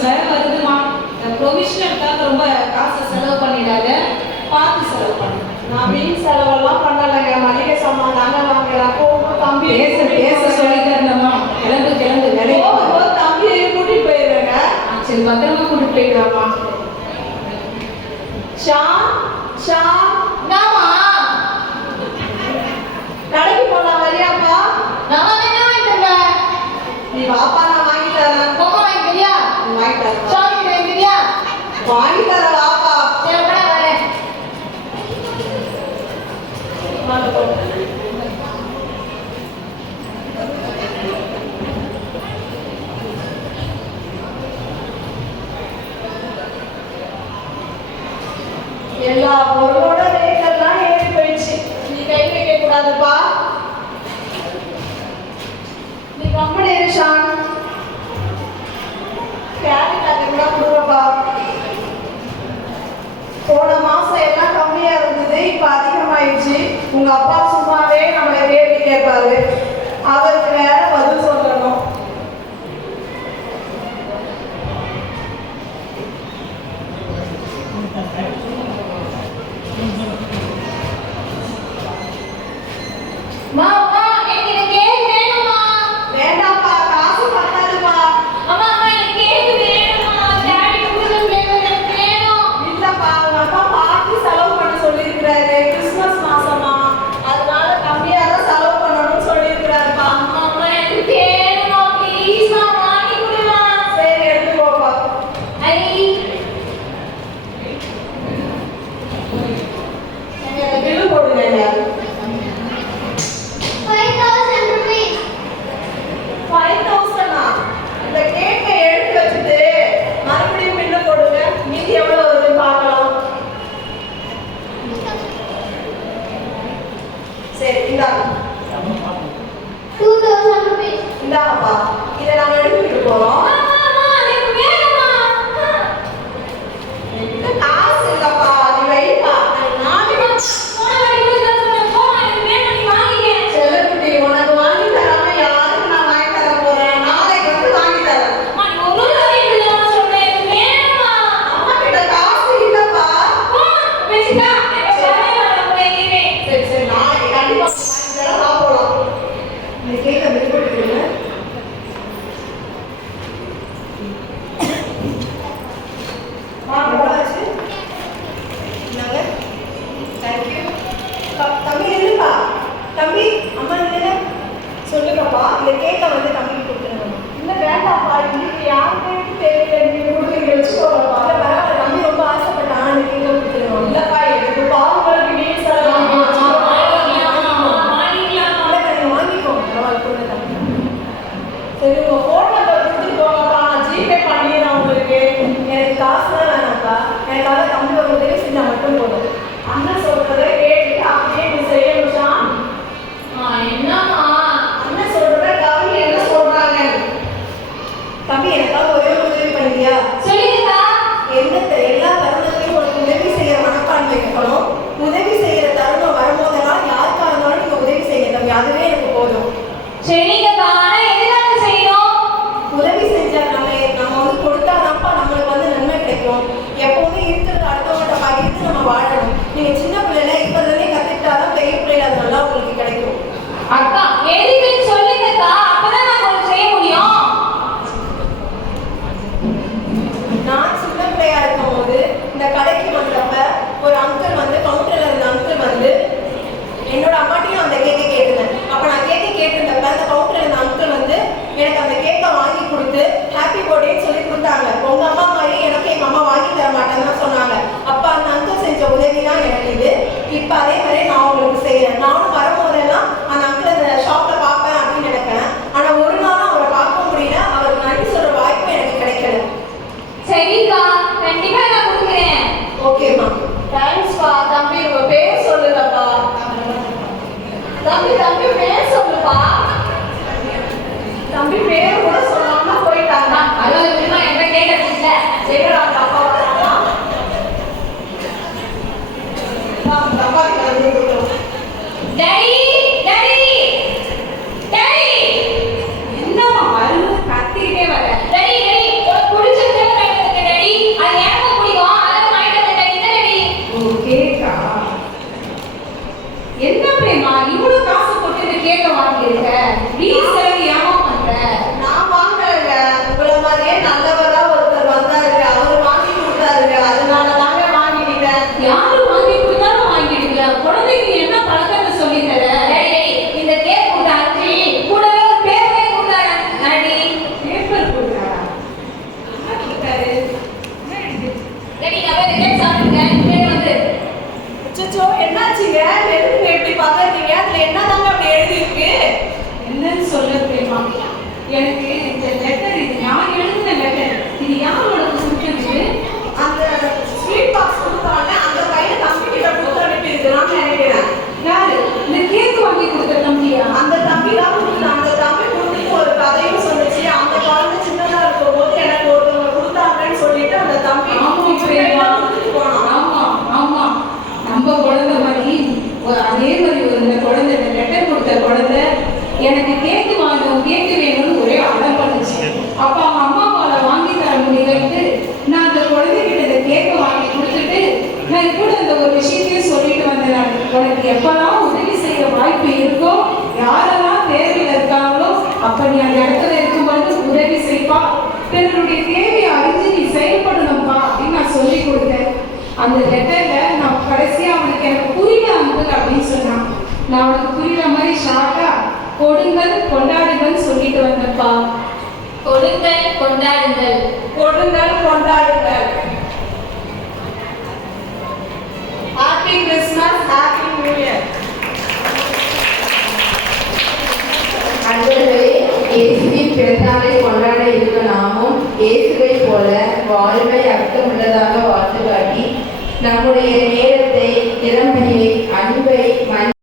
ப்ரொவிஷன்ஸில் வருதுமா இந்த ப்ரொவிஷனலுக்காக ரொம்ப காசு செலவு பண்ணிடாத. பார்த்து செலவு பண்ணு. நான் வீண் செலவெல்லாம் பண்ணலைங்க. மளிகை சாமான் நாங்கள் வாங்கலாம். போகும்போது தம்பி. பேச பேச சொல்லி தரணுமா கிளம்பு கிளம்பு. நிறைய போகும்போது தம்பி கூட்டிகிட்டு போயிடுவேங்க சரி பத்திரமா கூட்டிகிட்டு போயிடுவாமா ஷா ஷா வாங்கிட்டாரு சாப்பிட்டு எல்லா பொருளோட ரேட் எல்லாம் ஏறி போயிடுச்சு. நீ கை வைக்க கூடாதுப்பா நீ கம்பெனி ஷான். Uh, போன மாசம் எல்லாம் கம்மியா இருந்தது இப்ப அதிகமாயிடுச்சு. உங்க அப்பா சும்மாவே நம்மளை கேள்வி கேட்பாரு. அவருக்கு வேற பதில் சொல்லணும். pueden சொல்லுங்கப்பா இந்த கேக்கை வந்து தம்பிக்கு கொடுத்துருங்க இல்லை வேண்டாம்ப்பா இன்னைக்கு யாருமே தெரியல நீ கூட வச்சுக்கோங்கப்பா இல்லை பரவாயில்ல தம்பி ரொம்ப ஆசைப்பட்டான் அந்த கேக்கை கொடுத்துருவோம் இல்லைப்பா எனக்கு பாவங்களுக்கு மீன் சார் வாங்கிக்கோங்க பரவாயில்ல கூட പോലും. ക്ഷണിക ദാന தம்பி தம்பி பேர் சொல்லுப்பா. தம்பி பேர் கூட சொல்லாம போயிட்டாங்க. அதனால திரும்ப என்ன கேட்கறது இல்ல. ஜெயராம் அவங்க அப்பா வராங்களா அப்பா அச்சோ என்னாச்சுங்க? எதுக்கு எப்படி பார்த்துருக்கீங்க. அதுல என்னதாங்க அப்படி எழுதியிருக்கு? என்னன்னு சொல்ல முடியுமா எனக்கு எப்பெல்லாம் உதவி செய்ய வாய்ப்பு இருக்கோ யாரெல்லாம் தேவையில் இருக்காங்களோ அப்ப நீ அந்த இடத்துல இருக்கும்போது உதவி செய்ப்பா. பிறருடைய தேவையை அறிஞ்சு நீ செயல்படணும்ப்பா அப்படின்னு நான் சொல்லி கொடுத்தேன். அந்த லெட்டர்ல நான் கடைசியா அவனுக்கு எனக்கு புரியல அங்குள் அப்படின்னு சொன்னான். நான் அவனுக்கு புரியுற மாதிரி ஷார்ட்டா கொடுங்கள் கொண்டாடுங்கள் சொல்லிட்டு வந்தப்பா கொடுங்கள் கொண்டாடுங்கள். கொடுங்கள் கொண்டாடுங்கள். ஹாப்பி கிறிஸ்மஸ் ஹாப்பி பிறந்தாலே கொண்டாட இருக்க நாமும் இயேசுவை போல வாழ்வை அர்த்தமுள்ளதாக வாழ்த்து காட்டி நம்முடைய நேரத்தை திறமையை